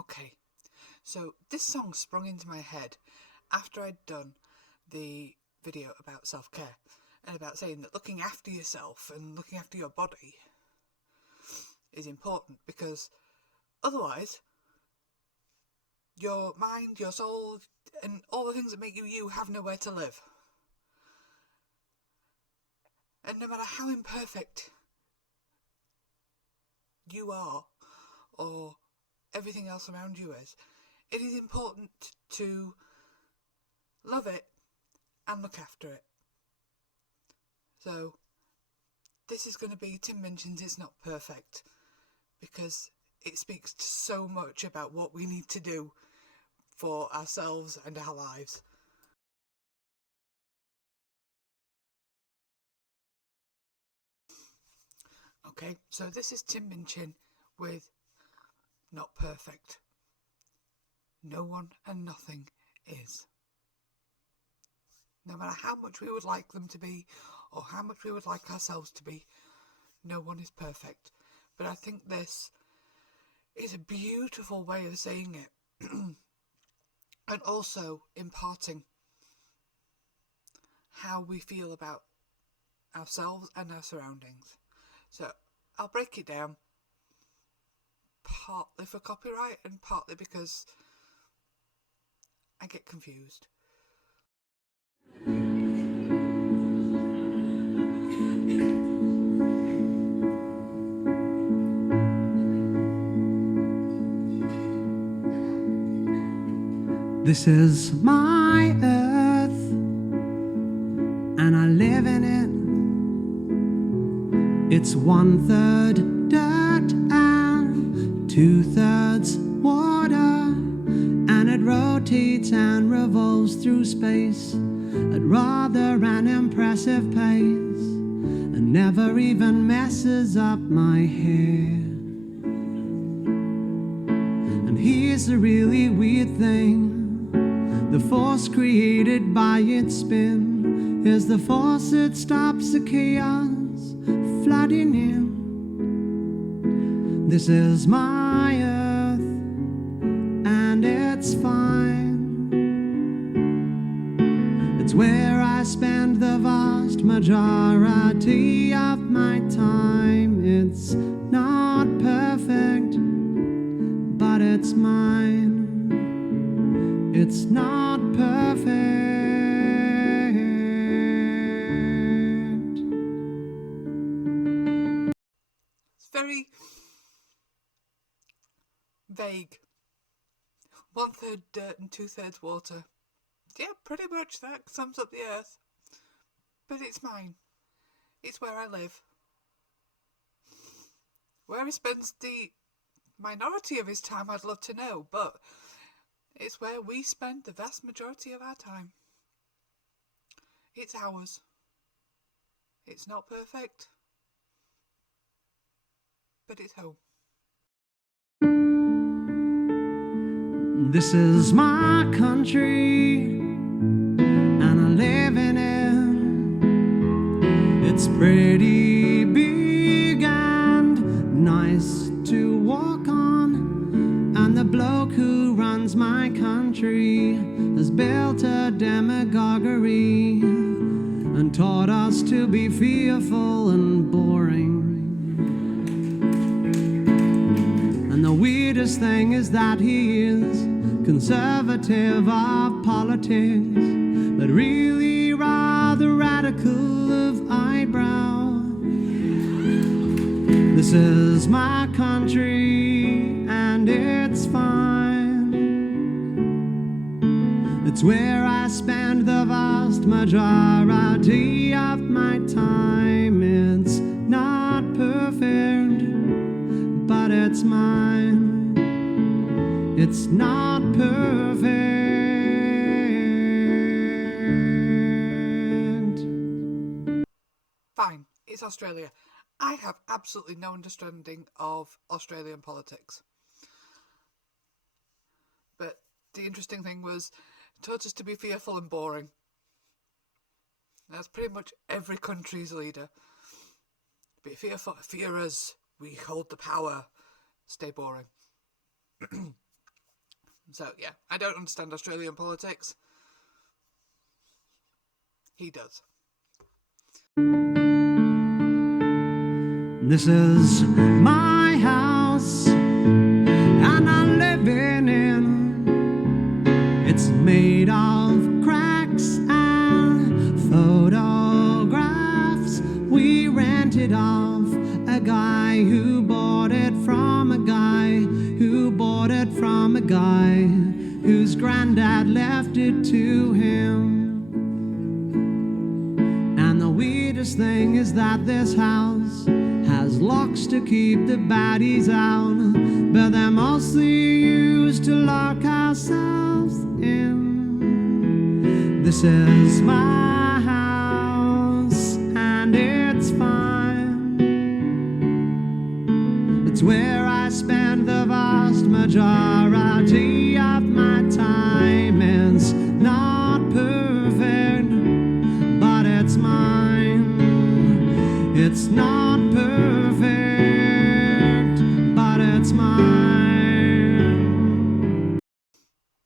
Okay, so this song sprung into my head after I'd done the video about self-care and about saying that looking after yourself and looking after your body is important, because otherwise your mind, your soul, and all the things that make you you have nowhere to live. And no matter how imperfect you are, or everything else around you is, it is important to love it and look after it. So this is going to be Tim Minchin's It's Not Perfect, because it speaks so much about what we need to do for ourselves and our lives. Okay, so this is Tim Minchin with Not Perfect. No one and nothing is. No matter how much we would like them to be, or how much we would like ourselves to be, no one is perfect. But I think this is a beautiful way of saying it, and also imparting how we feel about ourselves and our surroundings. So I'll break it down, partly for copyright and partly because I get confused. This is my earth, and I live in it. It's 1/3 dirt and 2/3 water, and it rotates and revolves through space at rather an impressive pace, and never even messes up my hair. And here's a really weird thing: the force created by its spin is the force that stops the chaos flooding in. This is my earth, and it's fine. It's where I spend the vast majority of my time. It's not perfect, but it's mine. It's not perfect. It's very vague. 1/3 dirt and 2/3 water. Yeah, pretty much that sums up the earth. But it's mine. It's where I live. Where he spends the minority of his time, I'd love to know, but it's where we spend the vast majority of our time. It's ours. It's not perfect, but it's home. This is my country, and I live in it. It's pretty big and nice to walk on, and the bloke who runs my country has built a demagoguery and taught us to be fearful and boring. And the weirdest thing is that he is conservative of politics, but really rather radical of eyebrow. This is my country, and it's fine. It's where I spend the vast majority of my time. It's not perfect, but it's mine. It's not perfect. Fine, it's Australia. I have absolutely no understanding of Australian politics. But the interesting thing was, it taught us to be fearful and boring. That's pretty much every country's leader. Be fearful, fear us, we hold the power, stay boring. So yeah, I don't understand Australian politics. He does. This is my house, and I'm living in. It's made of cracks and photographs. We rented off a guy who bought it from a guy who bought it from a guy whose granddad left it to him. And the weirdest thing is that this house has locks to keep the baddies out, but they're mostly used to lock ourselves in. This is my house, and it's fine. It's where I spend the vast majority of my time. It's not perfect, but it's mine. It's not perfect, but it's mine.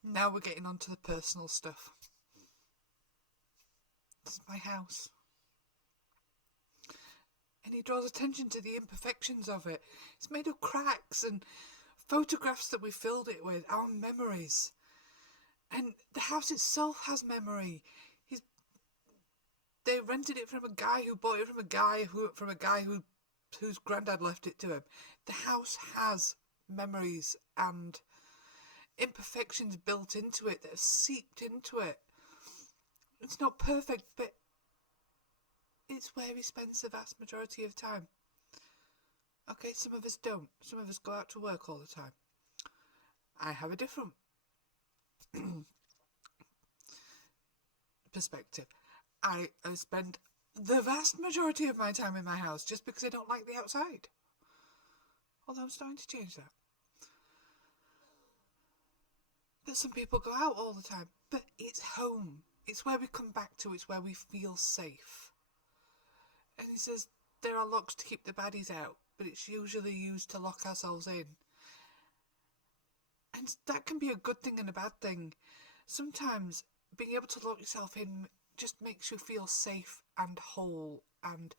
Now we're getting on to the personal stuff. This is my house. And he draws attention to the imperfections of it. It's made of cracks and photographs that we filled it with, our memories. And the house itself has memory. They rented it from a guy who bought it from a guy whose granddad left it to him. The house has memories and imperfections built into it that have seeped into it. It's not perfect, but it's where he spends the vast majority of time. Okay, some of us don't. Some of us go out to work all the time. I have a different perspective. I spend the vast majority of my time in my house just because I don't like the outside. Although I'm starting to change that. But some people go out all the time. But it's home. It's where we come back to. It's where we feel safe. And he says there are locks to keep the baddies out, but it's usually used to lock ourselves in. And that can be a good thing and a bad thing. Sometimes being able to lock yourself in just makes you feel safe and whole and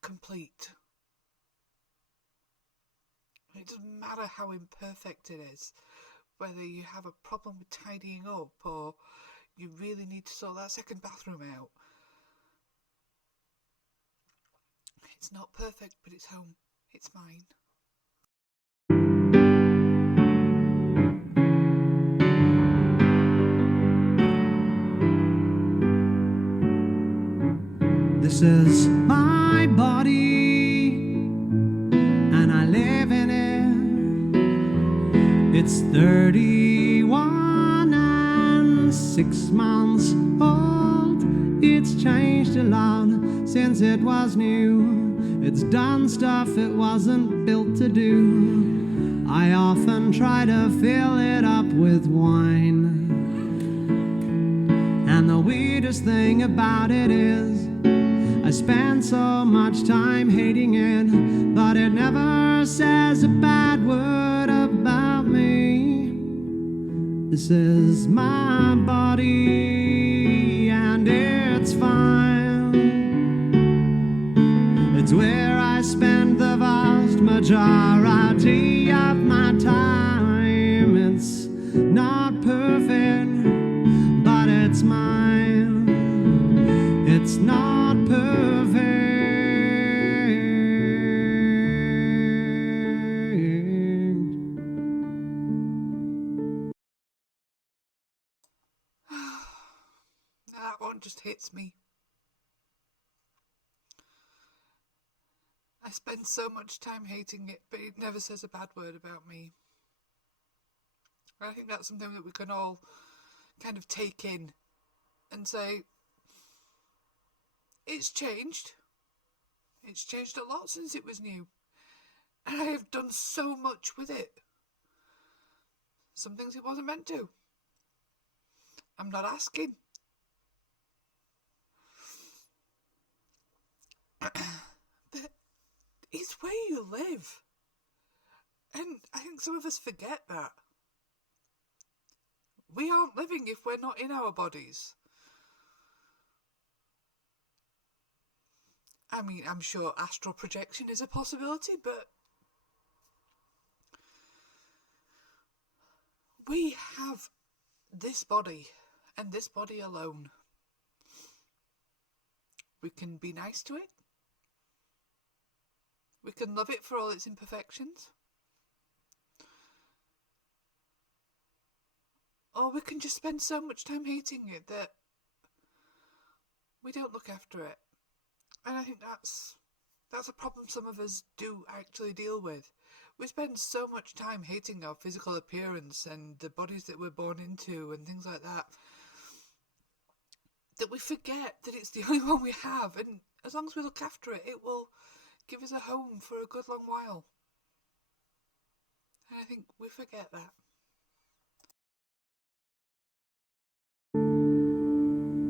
complete. It doesn't matter how imperfect it is, whether you have a problem with tidying up or you really need to sort that second bathroom out. It's not perfect, but it's home. It's mine. This is my body, and I live in it. It's 31 and 6 months old. It's changed a lot since it was new. It's done stuff it wasn't built to do. I often try to fill it up with wine. And the weirdest thing about it is I spend so much time hating it, but it never says a bad word about me. This is my body, and it's fine. It's where I spend the vast majority of my time. It's not perfect, but it's mine. It's not perfect. That one just hits me. I spend so much time hating it, but it never says a bad word about me. I think that's something that we can all kind of take in and say, it's changed. It's changed a lot since it was new. And I have done so much with it. Some things it wasn't meant to. I'm not asking. But it's where you live. And I think some of us forget that. We aren't living if we're not in our bodies. I mean, I'm sure astral projection is a possibility, but we have this body, and this body alone. We can be nice to it. We can love it for all its imperfections. Or we can just spend so much time hating it that we don't look after it. And I think that's a problem some of us do actually deal with. We spend so much time hating our physical appearance and the bodies that we're born into and things like that, that we forget that it's the only one we have, and as long as we look after it, it will give us a home for a good long while. And I think we forget that.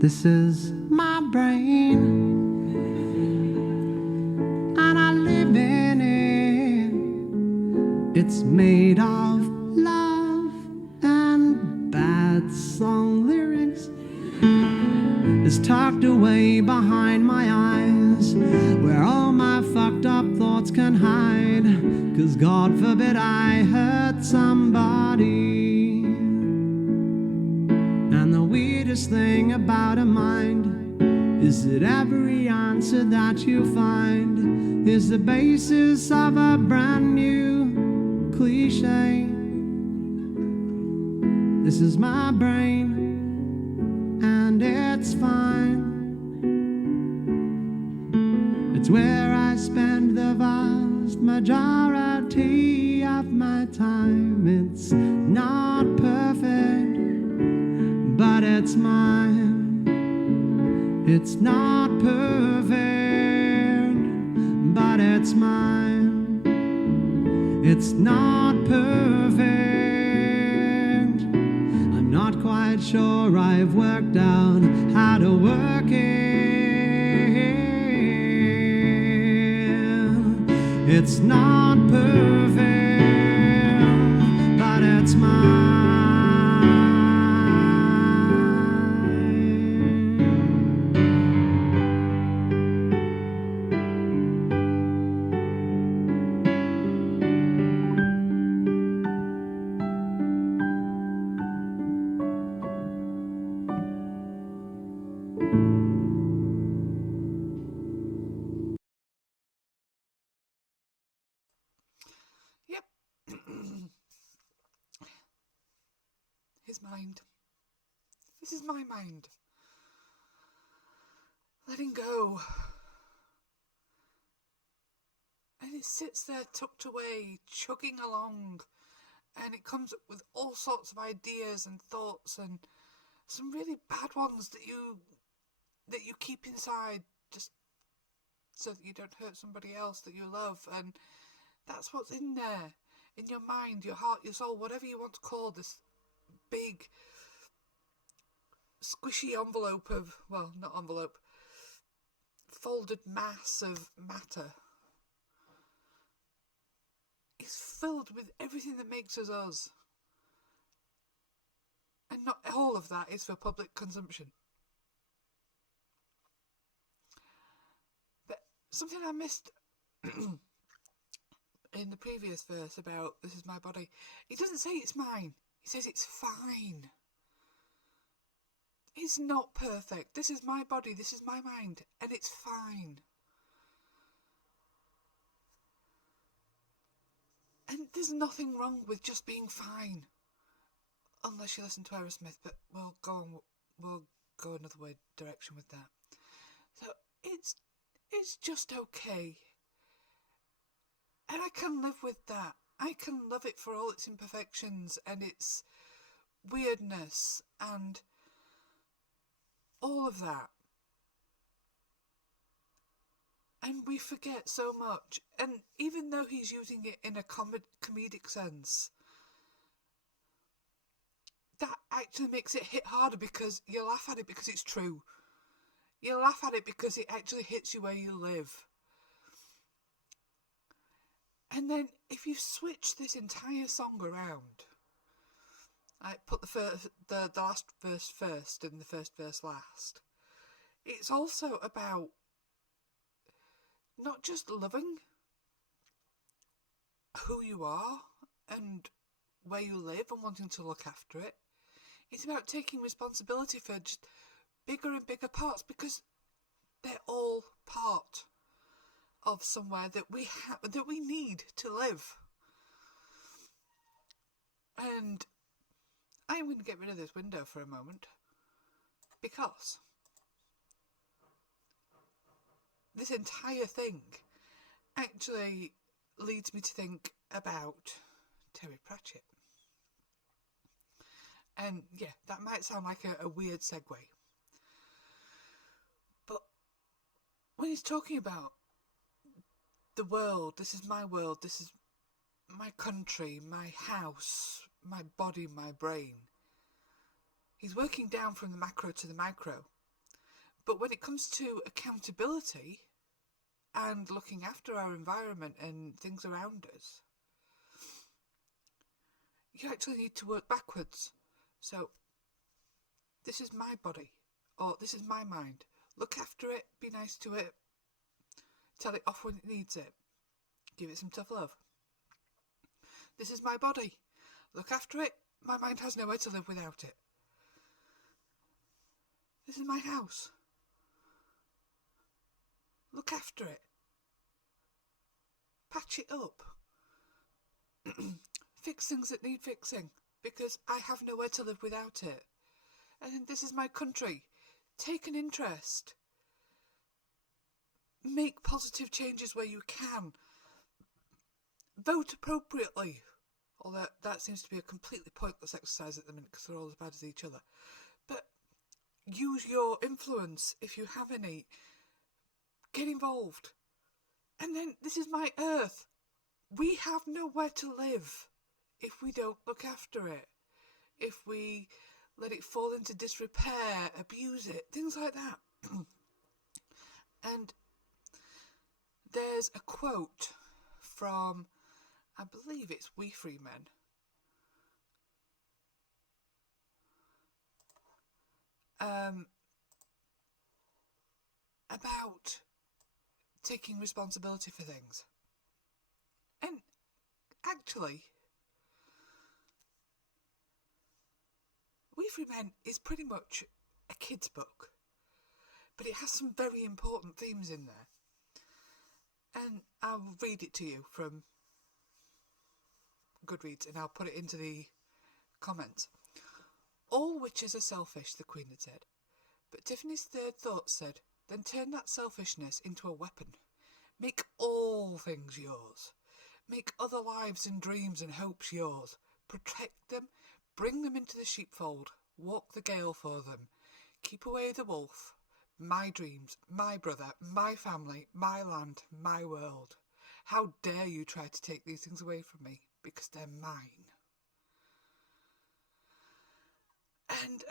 This is my brain, and I live in it. It's made of love and bad song lyrics. It's tucked away behind my eyes, where all my fucked up thoughts can hide. 'Cause God forbid I hurt somebody. And the weirdest thing about a mind is that every answer that you find is the basis of a brand new cliche. This is my brain, and it's fine. It's where I spend the vast majority of my time. It's not perfect, but it's mine. It's not perfect, but it's mine. It's not perfect. I'm not quite sure I've worked out how to work it. It's not perfect, but it's mine. Yep. His mind. This is my mind. Letting go. And it sits there tucked away, chugging along, and it comes up with all sorts of ideas and thoughts, and some really bad ones that you keep inside just so that you don't hurt somebody else that you love. And that's what's in there, in your mind, your heart, your soul, whatever you want to call this big squishy envelope of, well, not envelope, folded mass of matter. Is filled with everything that makes us us. And not all of that is for public consumption. But something I missed in the previous verse about this is my body, he doesn't say it's mine. He says it's fine. It's not perfect. This is my body, this is my mind, and it's fine. And there's nothing wrong with just being fine. Unless you listen to Aerosmith, but we'll go another way direction with that. So it's just okay. And I can live with that. I can love it for all its imperfections and its weirdness and all of that. And we forget so much. And even though he's using it in a comedic sense, that actually makes it hit harder because you laugh at it because it's true. You laugh at it because it actually hits you where you live. And then if you switch this entire song around, I put the last verse first and the first verse last. It's also about not just loving who you are and where you live and wanting to look after it. It's about taking responsibility for just bigger and bigger parts, because they're all part of somewhere that we need to live. And I'm going to get rid of this window for a moment, because this entire thing actually leads me to think about Terry Pratchett. And yeah, that might sound like a weird segue. But when he's talking about the world, this is my world, this is my country, my house, my body, my brain, he's working down from the macro to the micro. But when it comes to accountability and looking after our environment and things around us, you actually need to work backwards. So, this is my body, or this is my mind. Look after it, be nice to it, tell it off when it needs it, give it some tough love. This is my body. Look after it, my mind has nowhere to live without it. This is my house. Look after it. Patch it up. Fix things that need fixing, because I have nowhere to live without it. And this is my country. Take an interest. Make positive changes where you can. Vote appropriately. Although that seems to be a completely pointless exercise at the minute, because they're all as bad as each other. But use your influence, if you have any. Get involved. And then, this is my earth. We have nowhere to live if we don't look after it. If we let it fall into disrepair, abuse it, things like that. And there's a quote from, I believe it's We Free Men. About taking responsibility for things. And actually, We Free Men is pretty much a kid's book, but it has some very important themes in there. And I'll read it to you from Goodreads, and I'll put it into the comments. All witches are selfish, the Queen had said. But Tiffany's third thought said, then turn that selfishness into a weapon. Make all things yours. Make other lives and dreams and hopes yours. Protect them, bring them into the sheepfold, walk the gale for them. Keep away the wolf. My dreams, my brother, my family, my land, my world. How dare you try to take these things away from me, because they're mine. And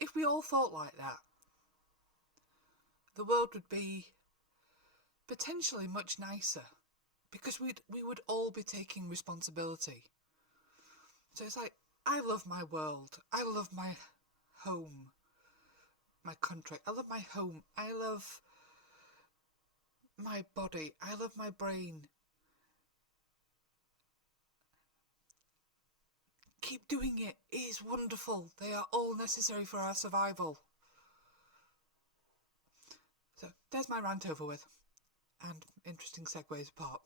if we all thought like that, the world would be potentially much nicer, because we would all be taking responsibility. So it's like, I love my world, I love my home, my country, I love my home, I love my body, I love my brain. Keep doing it. It is wonderful. They are all necessary for our survival. So there's my rant over with, and interesting segues apart.